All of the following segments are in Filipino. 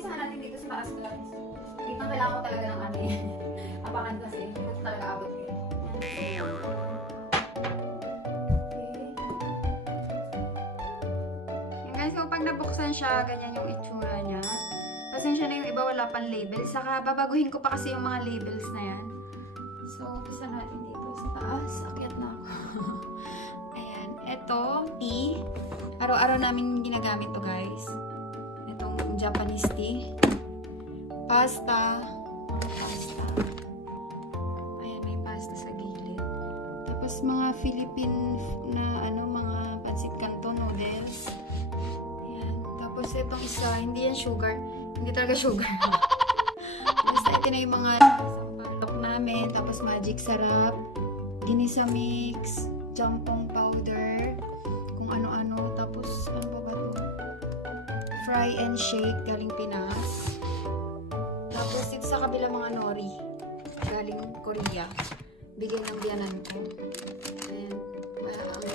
umpisahan natin dito sa taas, guys. Dito kailangan ko talaga ng ano yan. Apakan kasi, hindi ko talaga abot yun. Yan guys, so pag nabuksan siya, ganyan yung itsura niya. Pasensya na yung iba, wala pang label. Saka babaguhin ko pa kasi yung mga labels na yan. So, umpisa natin dito sa taas. Akyat na ako. Ayan. Ito, tea. Araw-araw namin ginagamit to guys. Itong Japanese tea. Pasta. Pasta. Ayan, may pasta sa gilid. Tapos mga Philippine na ano, mga pancit canton noodles. Ayan. Tapos itong isa, hindi yan sugar. Hindi talaga sugar. Basta ito na yung mga sampalok namin. Tapos magic sarap. Ginisa mix. Jampong powder. Kung ano-ano. Tapos ano pa ba ito? Fry and shake. Galing Pinas. Tapos dito sa kabila mga nori. Galing Korea. Bigay ng biyanan ko. Ayan.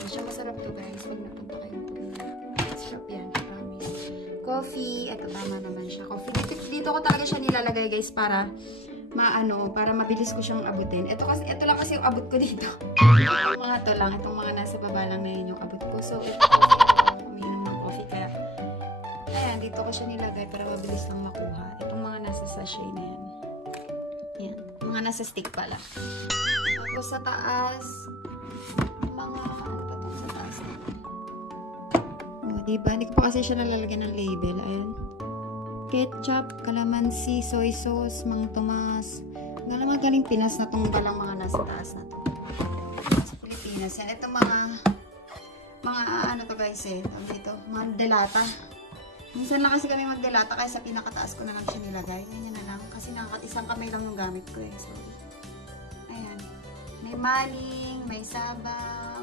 Siya masarap to guys. Pag napunta kayong Korea. Sarap yan. Coffee, eto tama naman siya. Coffee. Dito ko talaga siya nilalagay guys para para mabilis ko siyang abutin. Ito lang kasi yung abot ko dito. Itong mga to lang, itong mga nasa baba lang na yun yung abot ko. So, ito umiinom ng coffee kaya ayan, dito ko siya nilagay para mabilis lang makuha. Itong mga nasa sachet na yan. Yan. Mga nasa stick pala. Tapos sa taas, mga ano pa itong sa taas na. Diba? Hindi ko pa kasi siya nalalagyan ng label. Ayan. Ketchup, calamansi, soy sauce, Mang Tomas. Naman galing Pinas na itong palang mga nasa taas na to. Sa Pilipinas. Yan. Ito mga ano to guys eh. Dito, mga delata. Minsan lang kasi kami magdelata kaya sa pinakataas ko na lang siya nilagay. Ganyan na lang. Kasi isang kamay lang yung gamit ko eh. Sorry. Ayan. May maling, may saba,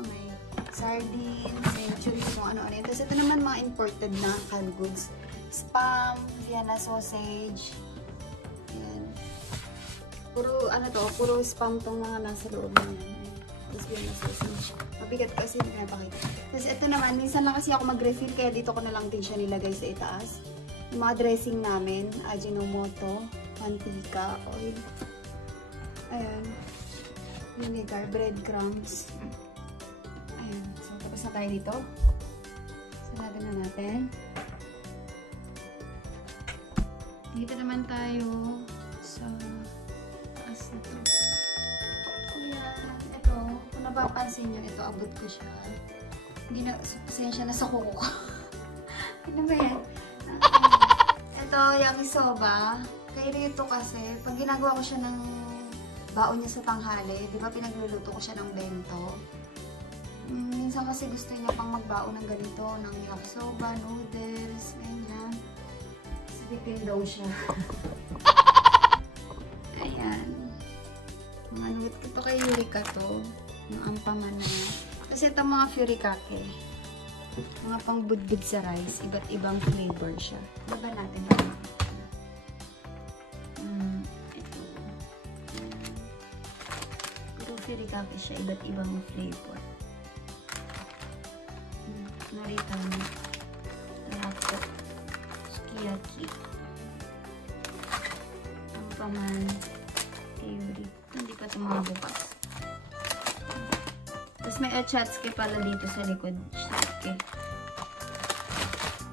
may sardines, century, kung ano-ano yun. Tapos ito naman mga imported na canned goods. Spam, Vienna sausage. Ayan. Puro, ano to, puro spam tong mga nasa loob na yan. Tapos Vienna sausage. Mabigat kasi hindi ko napakita. Tapos ito naman, minsan lang kasi ako mag-refill, kaya dito ko na lang din siya nilagay sa itaas. Yung mga dressing namin, Ajinomoto, mantika, oil. Ayan. Vinegar, breadcrumbs. Ayan. So, tapos na tayo dito. Sarado na natin. Dito naman tayo sa taas na to. Ayan. Ito, kung napapansin nyo, ito, abot ko siya. Pasensya na sa kuko ko. Ano ba yan? Ito, yakisoba. Kaya ito kasi, pag ginagawa ko siya ng baon niya sa tanghali, di ba pinagluluto ko siya ng bento? Minsan kasi gusto niya pang magbaon ng ganito, ng yakisoba, noodles, ganyan. Sipipin daw siya. Ayan. Manuit ko to kay Eureka to. Yung ampaman na yan. Kasi itong mga furikake, mga pang budbud sa rice, iba't ibang flavor siya. Diba natin ba? Furikake siya, iba't ibang flavor. Narita mo. Rato. Sukiyaki. Ampaman. Kayuri. Hindi pa ito mga bukas. Tapos may achatsuki pala dito sa likod. Shake.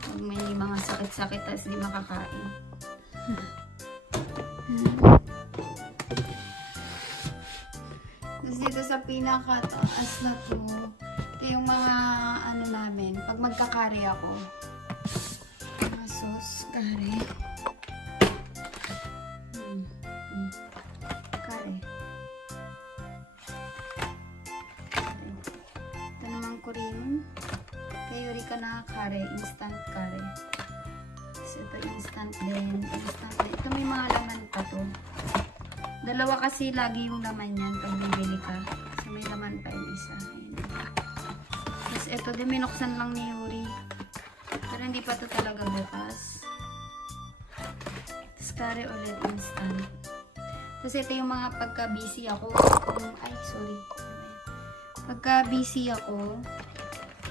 Pag may mga sakit-sakit, tapos di makakain. Dito sa pinakataas na to, ito yung mga ano namin, pag magkakari ako, mga sauce, kari. Kari. Ito naman Korean. Kay Eureka na kari, instant kari. So ito instant din, instant din. Ito may mga laman pa to. Dalawa kasi lagi yung laman yan pag bibili ka. So, may laman pa yung isa. Ayan. Tapos, ito din, minuksan lang ni Yuri. Pero hindi pa ito talaga bukas. Tapos, curry ulit instant. Tapos, ito yung mga pagka-busy ako. Ay, sorry. Pagka-busy ako,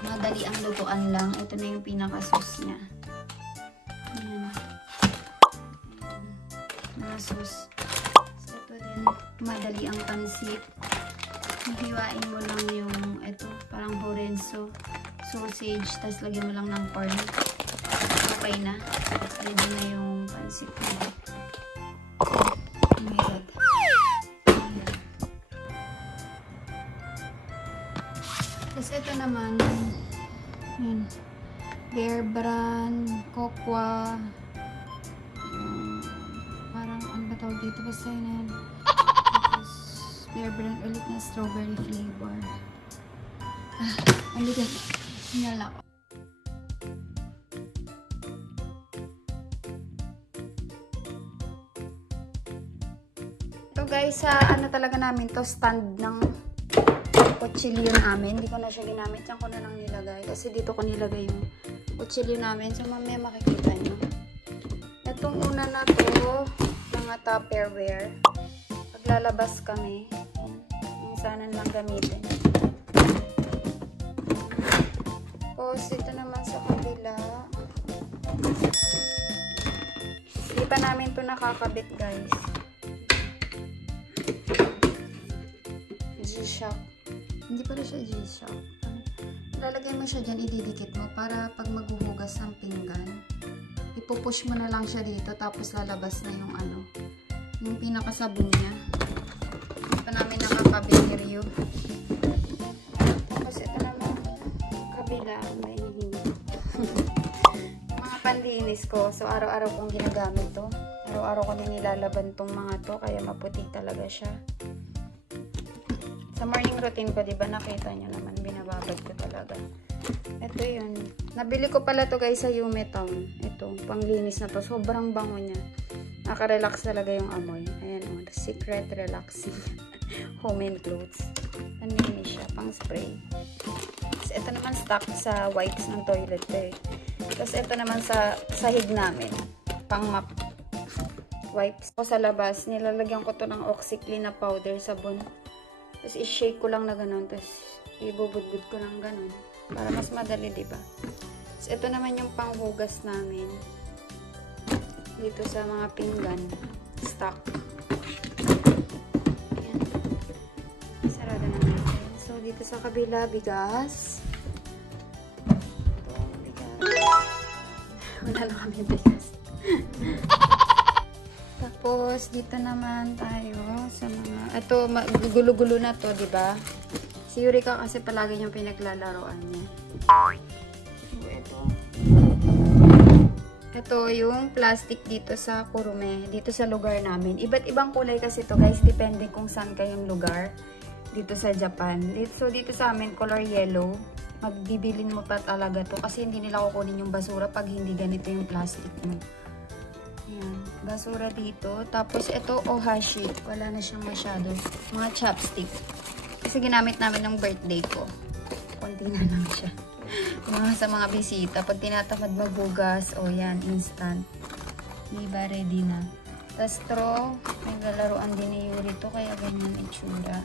madali ang lutuan lang. Ito na yung pinaka-sauce niya. Ayan. mga sauce. So, ito din, madali ang pansit. Hihiwain mo lang yung, ito, parang horenzo sausage, tapos lagyan mo lang ng corn. Okay na. Ready na yung pansit mo. Oh my God. Tapos ito naman, yun, Bear Brand, Cocoa, parang ano ba tawag dito, basta yun yan. Tapos Bear Brand ulit na strawberry flavor. Ang ligat. Hingal ako. Ito guys, sa ano talaga namin to, stand ng kutsilyo namin. Hindi ko na siya ginamit. Diyan ko na lang nilagay. Kasi dito ko nilagay yung kutsilyo namin. So mamaya makikita nyo. Itong una na to, mga Tupperware. Paglalabas kami, yung sana lang gamitin. Tapos, ito naman sa kabila. Hindi pa namin ito nakakabit, guys. G-Shock. Hindi pala siya G-Shock. Lalagay mo siya dyan, ididikit mo para pag maghuhugas ng pinggan, ipupush mo na lang siya dito, tapos lalabas na yung ano, yung pinakasabon niya. Hindi pa namin nakakabit ni Rio. Tapos, ito naman kabila, may mga panlinis ko. So, araw-araw kong ginagamit to. Araw-araw ko na nilalaban tong mga to, kaya maputi talaga siya. Sa morning routine ko, diba, nakita nyo naman, binababad ko talaga. Ito yun. Nabili ko pala to guys sa Yume Town. Ito, panglinis na to. Sobrang bango niya. Naka-relax talaga yung amoy. Ayan o, Secret Relaxing Home and Clothes. Panlinis siya, pang spray. Tapos ito naman stock sa wipes ng toilet eh. Tapos ito naman sa sahig namin, pang mop wipes. O sa labas, nilalagyan ko to ng OxiClean na powder, sabon. Tapos i-shake ko lang na ganun. Tapos ibubudbud ko lang ganun. Para mas madali, diba? Tapos ito naman yung panghugas namin. Dito sa mga pinggan. Stock. Ayan. Sarado na natin. So, dito sa kabila, bigas. Ito, bigas. Wala lang kami bigas. Tapos, dito naman tayo sa mga, ito, gulo-gulo na to, diba? Si Eureka kasi palagi niyang pinaglalaroan niya. So, ito yung plastic dito sa Kurume, dito sa lugar namin. Iba't ibang kulay kasi to guys, depende kung saan kayong lugar dito sa Japan. So, dito sa amin, color yellow. Magbibilin mo pa talaga to kasi hindi nila kukunin yung basura pag hindi ganito yung plastic mo. Ayan, basura dito. Tapos ito, ohashi. Wala na siyang masyado. Mga chopstick. Kasi ginamit namin ng birthday ko. Konti na lang siya. Sa mga bisita. Pag tinatamad maghugas, o yan, instant. Diba, ready na. Tapos straw. Naglalaroan din ni Yuri to, kaya ganyan itsura.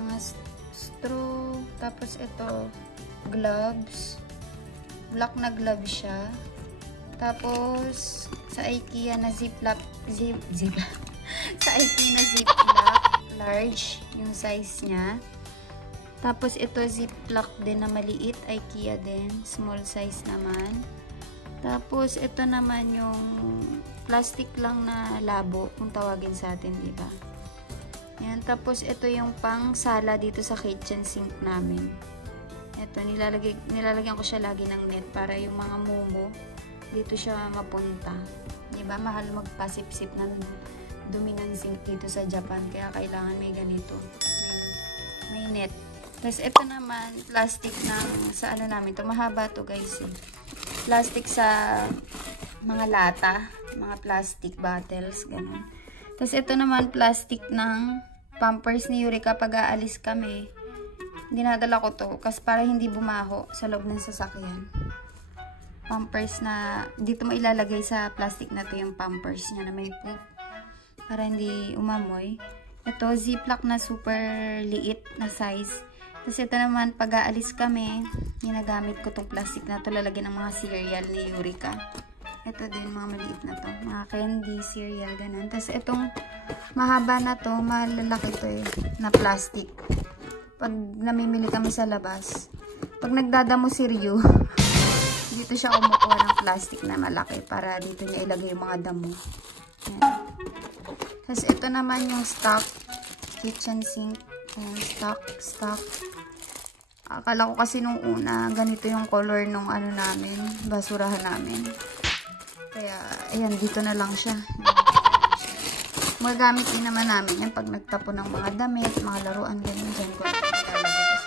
Mga straw. Tapos ito, gloves. Black na gloves siya. Tapos, sa IKEA na ziplock, sa IKEA na ziplock, large, yung size niya. Tapos, ito ziplock din na maliit, IKEA din, small size naman. Tapos, ito naman yung plastic lang na labo, kung tawagin sa atin, diba? Yan, tapos, ito yung pang sala dito sa kitchen sink namin. Ito, nilalagyan ko siya lagi ng net para yung mga mumo, dito siya mapunta. Diba? Mahal magpasip-sip ng dumi ng sink dito sa Japan. Kaya kailangan may ganito. May net. Tapos ito naman, plastic ng, sa ano namin to. Mahaba to guys. Plastic sa mga lata. Mga plastic bottles. Ganun. Tapos ito naman, plastic ng Pampers ni Yuri kapag aalis kami. Dinadala ko to. Kasi para hindi bumaho sa loob ng sasakyan. Pampers na, dito mo ilalagay sa plastic na to yung pampers niya na may poop. Para hindi umamoy. Ito, ziplock na super liit na size. Tapos ito naman, pag aalis kami, ginagamit ko tong plastic na to, lalagyan ng mga cereal ni Eureka. Ito din, mga maliit na to. Mga candy, cereal, ganun. Tapos itong mahaba na to, malalaki to eh, na plastic. Pag namimili kami sa labas, pag nagdadamo si Ryu, dito siya kumukuha ng plastic na malaki para dito niya ilagay yung mga damo. Ayan. Tapos ito naman yung stock, kitchen sink. Ayan, stock. Akala ko kasi nung una, ganito yung color nung ano namin, basurahan namin. Kaya, ayan, dito na lang siya. Magagamit din naman namin yan pag nagtapo ng mga damit, mga laruan, ganyan dyan ko. Tapos,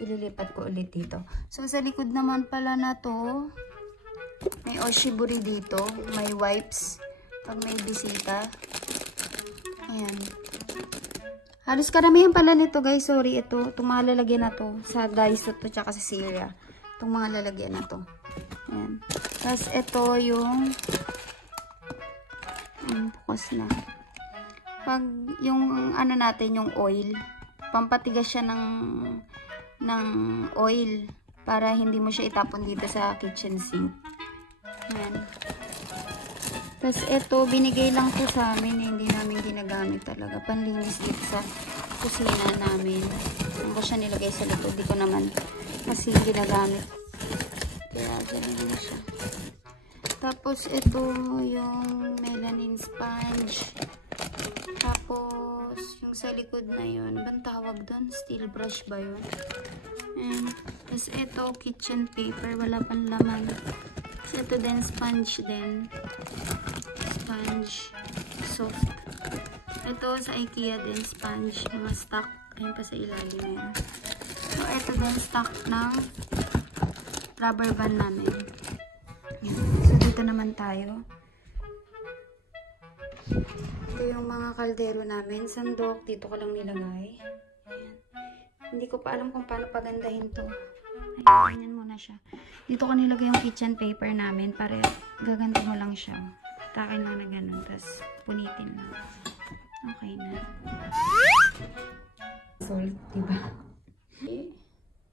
ililipat ko ulit dito. So, sa likod naman pala na to, may oshiburi dito, may wipes, pag may bisita. Ayan. Halos karamihan pala nito, guys. Sorry, ito. Itong mga lalagyan na to. Sa Daiso to, tsaka sa Sierra. Itong mga lalagyan na to. Ayan. Tapos, ito yung bukas na. Pag yung ano natin, yung oil, pampatigas siya ng oil para hindi mo siya itapon dito sa kitchen sink. Ayan. Tapos ito, binigay lang to sa amin, hindi namin ginagamit talaga. Panlinis dito sa kusina namin. Ano ko siya nilagay sa likod, di ko naman kasi ginagamit. Kaya dyan lang siya. Tapos ito yung melanin sponge. Tapos yung sa likod na yun, bang tawag doon? Steel brush ba yun? And, tapos ito, kitchen paper, wala pang laman. Tapos ito din, sponge din. Sponge, soft. Ito sa IKEA din, sponge, mga stock. Ayun pa sa ilalim yun. So, ito din, stock ng rubber band namin. So, dito naman tayo. Ito yung mga kaldero namin. Sandok, dito ko lang nilagay. Ayan. Hindi ko pa alam kung paano pagandahin to. Ayan, ganyan muna siya. Dito ko nilagay yung kitchen paper namin para gaganda mo lang siya. Takin lang na ganun. Tapos, punitin lang. Okay na. Salt, diba?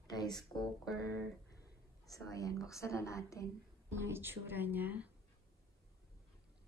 Rice cooker. So, ayan. Buksan na natin. Ang itsura niya.